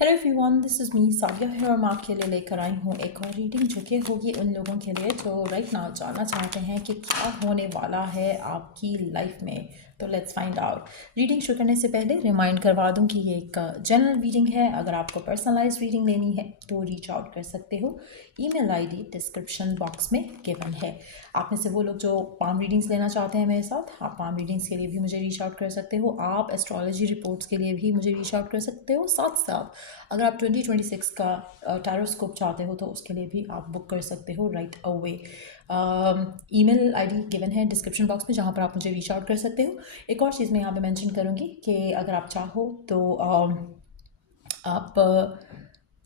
Hello everyone, this is me Sabiya है और मैं आपके लिए लेकर आई हूँ एक और रीडिंग जो कि होगी उन लोगों के लिए जो राइट नाउ जानना चाहते हैं कि क्या होने वाला है आपकी लाइफ में। तो लेट्स फाइंड आउट। रीडिंग शुरू करने से पहले रिमाइंड करवा दूँ कि ये एक जनरल रीडिंग है। अगर आपको पर्सनलाइज रीडिंग लेनी है तो रीच आउट कर सकते हो। ईमेल आईडी डिस्क्रिप्शन बॉक्स में गिवन है। आप में से वो लोग जो पाम रीडिंग्स लेना चाहते हैं मेरे साथ, आप पाम रीडिंग्स के लिए भी मुझे रीच आउट कर सकते हो। आप एस्ट्रोलॉजी रिपोर्ट्स के लिए भी मुझे रीच आउट कर सकते हो। साथ साथ अगर आप 2026 का टैरोस्कोप चाहते हो तो उसके लिए भी आप बुक कर सकते हो right away. Email ID given है डिस्क्रिप्शन बॉक्स में, जहाँ पर आप मुझे रीच आउट कर सकते हो। एक और चीज़ मैं यहाँ पे मेंशन करूँगी कि अगर आप चाहो तो आप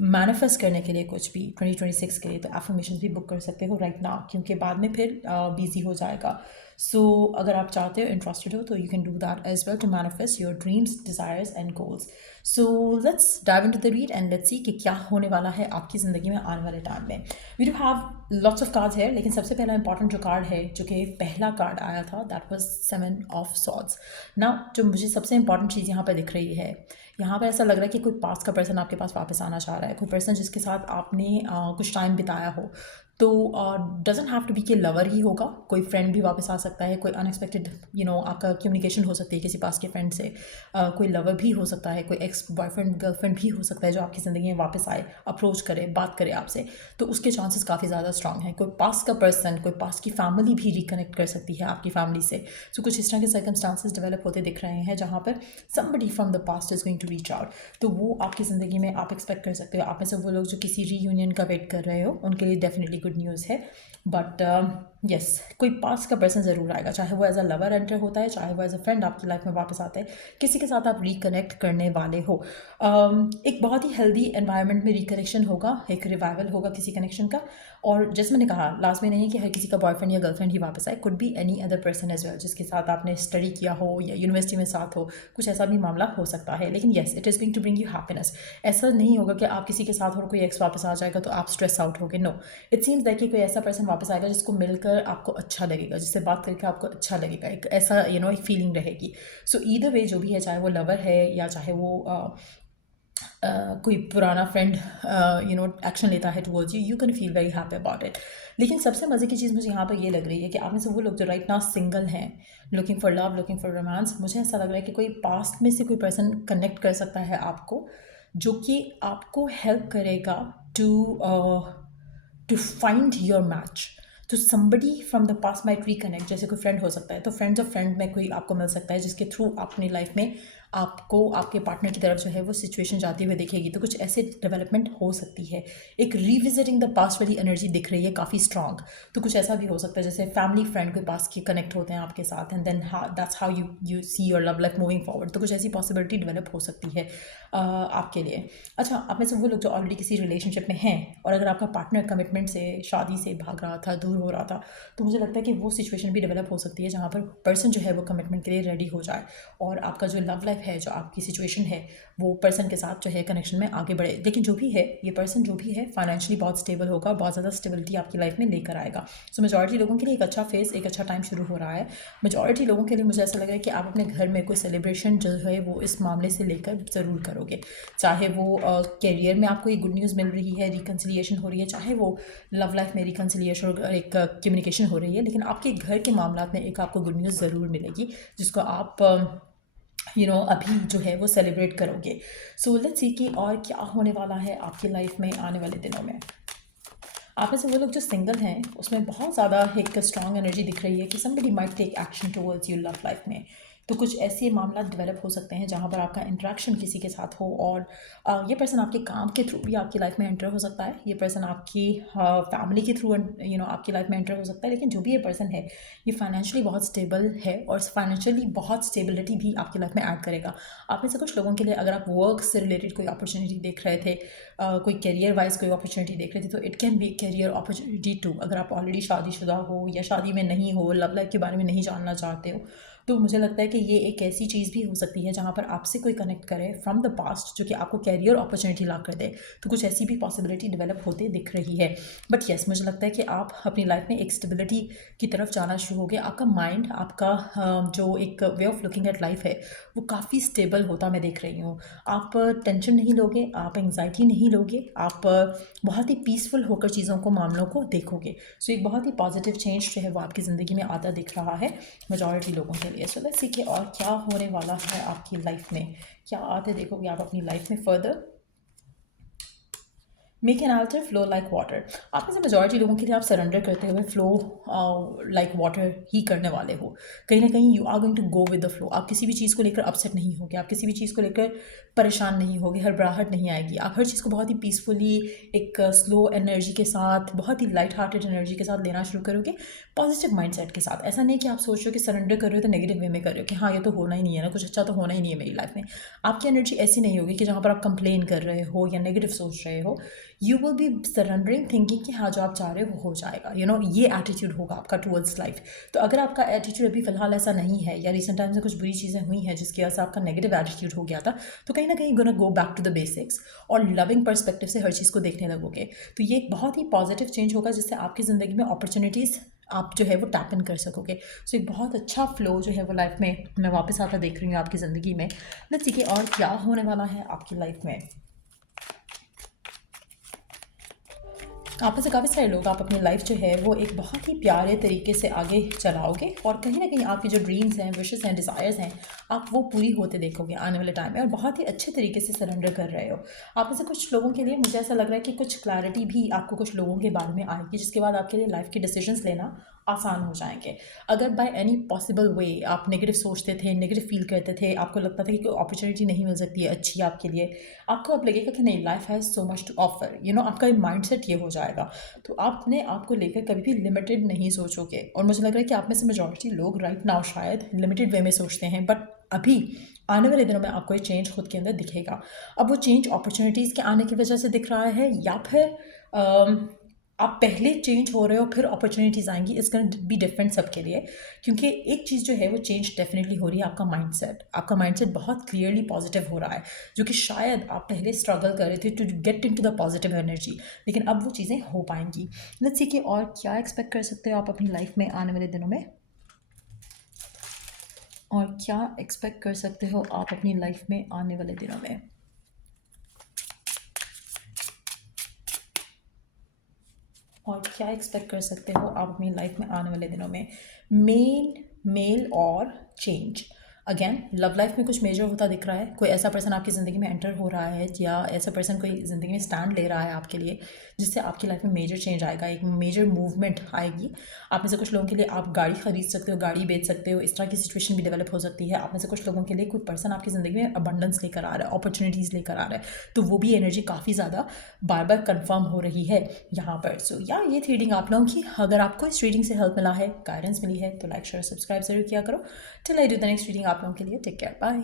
मैनिफेस्ट करने के लिए कुछ भी 2026 के लिए तो एफर्मेशन भी बुक कर सकते हो राइट नाउ, क्योंकि बाद में फिर बिजी हो जाएगा। सो अगर आप चाहते हो, इंटरेस्टेड हो, तो you can do that as well to manifest your dreams, desires and goals. So let's dive into the read and let's see कि क्या होने वाला है आपकी ज़िंदगी में आने वाले टाइम में। We do have lots of cards है, लेकिन सबसे पहला इंपॉर्टेंट जो कार्ड है, जो कि पहला कार्ड आया था, दैट वाज 7 ऑफ सॉर्ड्स। ना जो मुझे सबसे इंपॉर्टेंट चीज़ यहाँ पर दिख रही है, यहाँ पर ऐसा लग रहा है कि कोई पास का पर्सन आपके पास वापस आना चाह रहा है। कोई पर्सन जिसके साथ आपने कुछ टाइम बिताया हो। तो डजेंट हैव टू बी कि लवर ही होगा, कोई फ्रेंड भी वापस आ सकता है। कोई अनएक्सपेक्टेड आपका कम्युनिकेशन हो सकती है किसी पास के फ्रेंड से। कोई लवर भी हो सकता है, कोई एक्स बॉयफ्रेंड गर्लफ्रेंड भी हो सकता है जो आपकी ज़िंदगी में वापस आए, अप्रोच करे, बात करे आपसे। तो उसके चांसेस काफ़ी ज़्यादा स्ट्रांग हैं। कोई पास का पर्सन, कोई पास की फैमिली भी रिकनेक्ट कर सकती है आपकी फैमिली से। सो कुछ इस तरह के सर्कमस्टांसेस डेवलप होते दिख रहे हैं जहाँ पर somebody from the past is going to reach out. तो वो आपकी ज़िंदगी में आप एक्सपेक्ट कर सकते हो। आप में से वो लोग जो किसी रीयूनियन का वेट कर रहे हो, उनके लिए डेफिनेटली गुड न्यूज़ है। बट यस, कोई पास का पर्सन ज़रूर आएगा, चाहे वो एज अ लवर एंटर होता है, चाहे वो एज अ फ्रेंड आपकी लाइफ में वापस आता है। किसी के साथ आप रिकनेक्ट करने वाले हो। एक बहुत ही हेल्दी एनवायरनमेंट में रिकनेक्शन होगा, एक रिवाइवल होगा किसी कनेक्शन का। और जैसे मैंने कहा लास्ट में, नहीं कि हर किसी का बॉयफ्रेंड या गर्लफ्रेंड ही वापस आए, could be any other person as well, जिसके साथ आपने स्टडी किया हो या यूनिवर्सिटी में साथ हो। कुछ ऐसा भी मामला हो सकता है। लेकिन yes, it is going to bring you happiness. ऐसा नहीं होगा कि आप किसी के साथ और कोई एक्स वापस आ जाएगा तो आप स्ट्रेस आउट होगे। नो, इट सीम्स दैट कि कोई ऐसा पर्सन वापस आएगा जिसको मिलकर आपको अच्छा लगेगा, जिससे बात करके आपको अच्छा लगेगा, एक ऐसा एक फीलिंग रहेगी। सो ईदर वे जो भी है, चाहे वो लवर है या चाहे वो कोई पुराना फ्रेंड एक्शन लेता है towards you, you can feel very happy about it. लेकिन सबसे मज़े की चीज़ मुझे यहाँ पर ये लग रही है कि आप में से वो लोग जो राइट नाउ सिंगल हैं, looking for love, looking for romance, मुझे ऐसा लग रहा है कि कोई पास्ट में से कोई पर्सन कनेक्ट कर सकता है आपको, जो कि आपको हेल्प करेगा to to find your match. तो somebody from the past might reconnect. जैसे कोई फ्रेंड हो सकता है, तो फ्रेंड्स ऑफ फ्रेंड में कोई आपको मिल सकता है जिसके थ्रू अपनी लाइफ में आपको आपके पार्टनर की तरफ जो है वो सिचुएशन जाती हुई दिखेगी। तो कुछ ऐसे डेवलपमेंट हो सकती है। एक रिविजिटिंग द पास्ट वाली एनर्जी दिख रही है काफ़ी स्ट्रांग। तो कुछ ऐसा भी हो सकता है जैसे फैमिली फ्रेंड कोई पास के कनेक्ट होते हैं आपके साथ, and then that's how you see your love life moving forward. तो कुछ ऐसी पॉसिबिलिटी डेवलप हो सकती है आपके लिए। अच्छा, आप में से वो लोग जो ऑलरेडी किसी रिलेशनशिप में हैं, और अगर आपका पार्टनर कमिटमेंट से, शादी से भाग रहा था, दूर हो रहा था, तो मुझे लगता है कि वो सिचुएशन भी डेवलप हो सकती है जहाँ पर पर्सन जो है वो कमिटमेंट के लिए रेडी हो जाए, और आपका जो लव लाइफ है, जो आपकी सिचुएशन है, वो पर्सन के साथ जो है कनेक्शन में आगे बढ़े। लेकिन जो भी है, ये पर्सन जो भी है फाइनेंशियली बहुत स्टेबल होगा, बहुत ज़्यादा स्टेबिलिटी आपकी लाइफ में लेकर आएगा। सो मेजॉरिटी लोगों के लिए एक अच्छा फेज़, एक अच्छा टाइम शुरू हो रहा है। मेजॉरिटी लोगों के लिए मुझे ऐसा लग रहा है कि आप अपने घर में कोई सेलिब्रेशन जो है वो इस मामले से लेकर ज़रूर करोगे। चाहे वो करियर में आपको एक गुड न्यूज़ मिल रही है, रिकन्सिलिएशन हो रही है, चाहे वो लव लाइफ में रिकन्सिलिएशन और एक कम्युनिकेशन हो रही है, लेकिन आपके घर के मामला में एक आपको गुड न्यूज़ ज़रूर मिलेगी, जिसको आप अभी जो है वो सेलिब्रेट करोगे। सो लेट्स सी कि और क्या होने वाला है आपकी लाइफ में आने वाले दिनों में। आप में से वो लोग जो सिंगल हैं, उसमें बहुत ज़्यादा एक स्ट्रॉन्ग एनर्जी दिख रही है कि somebody might take action towards your love life में। तो कुछ ऐसे मामला डेवलप हो सकते हैं जहाँ पर आपका इंटरेक्शन किसी के साथ हो, और ये पर्सन आपके काम के थ्रू भी आपकी लाइफ में एंटर हो सकता है। ये पर्सन आपकी फैमिली के थ्रू आपकी लाइफ में एंटर हो सकता है। लेकिन जो भी ये पर्सन है, ये फाइनेंशियली बहुत स्टेबल है, और फाइनेंशियली बहुत स्टेबिलिटी भी आपकी लाइफ में ऐड करेगा। आप में से कुछ लोगों के लिए, अगर आप वर्क से रिलेटेड कोई अपॉर्चुनिटी देख रहे थे, कोई करियर वाइज कोई अपॉर्चुनिटी देख रहे थे, तो it can be career opportunity too. अगर आप ऑलरेडी शादीशुदा हो या शादी में नहीं हो, लव लाइफ के बारे में नहीं जानना चाहते हो, तो मुझे लगता है कि ये एक ऐसी चीज़ भी हो सकती है जहाँ पर आपसे कोई कनेक्ट करे फ्रॉम द पास्ट, जो कि आपको कैरियर अपॉर्चुनिटी ला कर दे। तो कुछ ऐसी भी पॉसिबिलिटी डेवलप होते दिख रही है। बट येस, मुझे लगता है कि आप अपनी लाइफ में एक स्टेबिलिटी की तरफ जाना शुरू हो गए। आपका माइंड, आपका जो एक way of looking at life है वो काफ़ी स्टेबल होता मैं देख रही हूँ। आप टेंशन नहीं लोगे, आप एंग्जाइटी नहीं लोगे, आप बहुत ही पीसफुल होकर चीज़ों को, मामलों को देखोगे। सो एक बहुत ही पॉजिटिव चेंज जो है वो आपकी ज़िंदगी में आता दिख रहा है मेजॉरिटी लोगों के लिए। सो लेट्स सी कि और क्या होने वाला है आपकी लाइफ में, क्या आते देखोगे आप अपनी लाइफ में further. Make an alter flow like water. आप में से मेजॉरिटी लोगों के लिए आप सरेंडर करते हुए फ्लो लाइक वाटर ही करने वाले हो। कहीं ना कहीं you are going to go with the flow. आप किसी भी चीज़ को लेकर अपसेट नहीं होगे, आप किसी भी चीज़ को लेकर परेशान नहीं होगे, हड़बड़ाहट नहीं आएगी। आप हर चीज़ को बहुत ही पीसफुली, एक स्लो एनर्जी के साथ, बहुत ही लाइट हार्टेड एनर्जी के साथ लेना शुरू करोगे, पॉजिटिव माइंडसेट के साथ। ऐसा नहीं कि आप सोच रहे हो कि सरेंडर कर रहे हो तो नेगेटिव वे में कर रहे हो कि हाँ ये तो होना ही नहीं है ना, कुछ अच्छा तो होना ही नहीं है मेरी लाइफ में। आपकी एनर्जी ऐसी नहीं होगी कि जहाँ पर आप कंप्लेन कर रहे हो या नेगेटिव सोच रहे हो। You will be surrendering, thinking कि हाँ जो आप चाह रहे हो वो हो जाएगा। ये एटीट्यूड होगा आपका टुवर्ड्स लाइफ। तो अगर आपका एटीट्यूड अभी फिलहाल ऐसा नहीं है, या रिसेंट टाइम से कुछ बुरी चीज़ें हुई हैं जिसकी वजह से आपका नेगेटिव एटीट्यूड हो गया था, तो कहीं ना कहीं gonna go back to the basics और लविंग पर्सपेक्टिव से हर चीज़ को देखने लगोगे। तो ये एक बहुत ही पॉजिटिव चेंज होगा जिससे आपकी ज़िंदगी में अपॉर्चुनिटीज़ आप जो है वो टैप इन कर सकोगे। सो एक बहुत अच्छा फ्लो जो है वो लाइफ में मैं वापस आता देख रही हूँ आपकी ज़िंदगी में। लेट्स सी कि और क्या होने वाला है आपकी लाइफ में। आप में से काफ़ी सारे लोग, आप अपनी लाइफ जो है वो एक बहुत ही प्यारे तरीके से आगे चलाओगे और कहीं ना कहीं आपकी जो ड्रीम्स हैं, विशेस हैं, डिज़ायर्स हैं, आप वो पूरी होते देखोगे आने वाले टाइम में और बहुत ही अच्छे तरीके से सरेंडर कर रहे हो। आप में से कुछ लोगों के लिए मुझे ऐसा लग रहा है कि कुछ क्लैरिटी भी आपको कुछ लोगों के बारे में आएगी, जिसके बाद आपके लिए लाइफ के डिसीजंस लेना आसान हो जाएंगे। अगर बाय एनी पॉसिबल वे आप नेगेटिव सोचते थे, नेगेटिव फील करते थे, आपको लगता था कि कोई अपॉर्चुनिटी नहीं मिल सकती है अच्छी आपके लिए, आपको अब लगेगा कि नहीं, life has so much to offer. आपका माइंड सेट ये हो जाएगा। तो आपने आपको लेकर कभी भी लिमिटेड नहीं सोचोगे। और मुझे लग रहा है कि आप में से मेजॉरिटी लोग राइट नाउ शायद लिमिटेड वे में सोचते हैं, बट अभी आने वाले दिनों में आपको ये चेंज खुद के अंदर दिखेगा। अब वो चेंज अपॉर्चुनिटीज़ के आने की वजह से दिख रहा है, या फिर आप पहले चेंज हो रहे हो फिर अपॉर्चुनिटीज़ आएंगी। इट्स गोना बी डिफरेंट सबके लिए, क्योंकि एक चीज़ जो है वो चेंज डेफिनेटली हो रही है, आपका माइंडसेट। आपका माइंडसेट बहुत क्लियरली पॉजिटिव हो रहा है, जो कि शायद आप पहले स्ट्रगल कर रहे थे to get into the positive energy, लेकिन अब वो चीज़ें हो पाएंगी। लेट्स सी कि और क्या एक्सपेक्ट कर सकते हो आप अपनी लाइफ में आने वाले दिनों में, और क्या एक्सपेक्ट कर सकते हो आप अपनी लाइफ में आने वाले दिनों में। और क्या एक्सपेक्ट कर सकते हो आप अपनी लाइफ में आने वाले दिनों में। मेल और चेंज। अगेन लव लाइफ में कुछ मेजर होता दिख रहा है। कोई ऐसा पर्सन आपकी ज़िंदगी में एंटर हो रहा है, या ऐसा पर्सन कोई ज़िंदगी में स्टैंड ले रहा है आपके लिए, जिससे आपकी लाइफ में मेजर चेंज आएगा, एक मेजर मूवमेंट आएगी। आप में से कुछ लोगों के लिए आप गाड़ी खरीद सकते हो, गाड़ी बेच सकते हो, इस तरह की सिचुएशन भी डेवलप हो सकती है। आप में से कुछ लोगों के लिए कोई पर्सन आपकी ज़िंदगी में अबंडेंस लेकर आ रहा है, अपॉर्चुनिटीज़ लेकर आ रहा है, तो वो भी एनर्जी काफ़ी ज़्यादा बार बार कन्फर्म हो रही है यहाँ पर। सो ये थी रीडिंग आप लोगों की। अगर आपको इस रीडिंग से हेल्प मिला है, गाइडेंस मिली है, तो लाइक शेयर सब्सक्राइब जरूर किया करो। Till I do the next reading आप लोगों के लिए टेक केयर, बाय।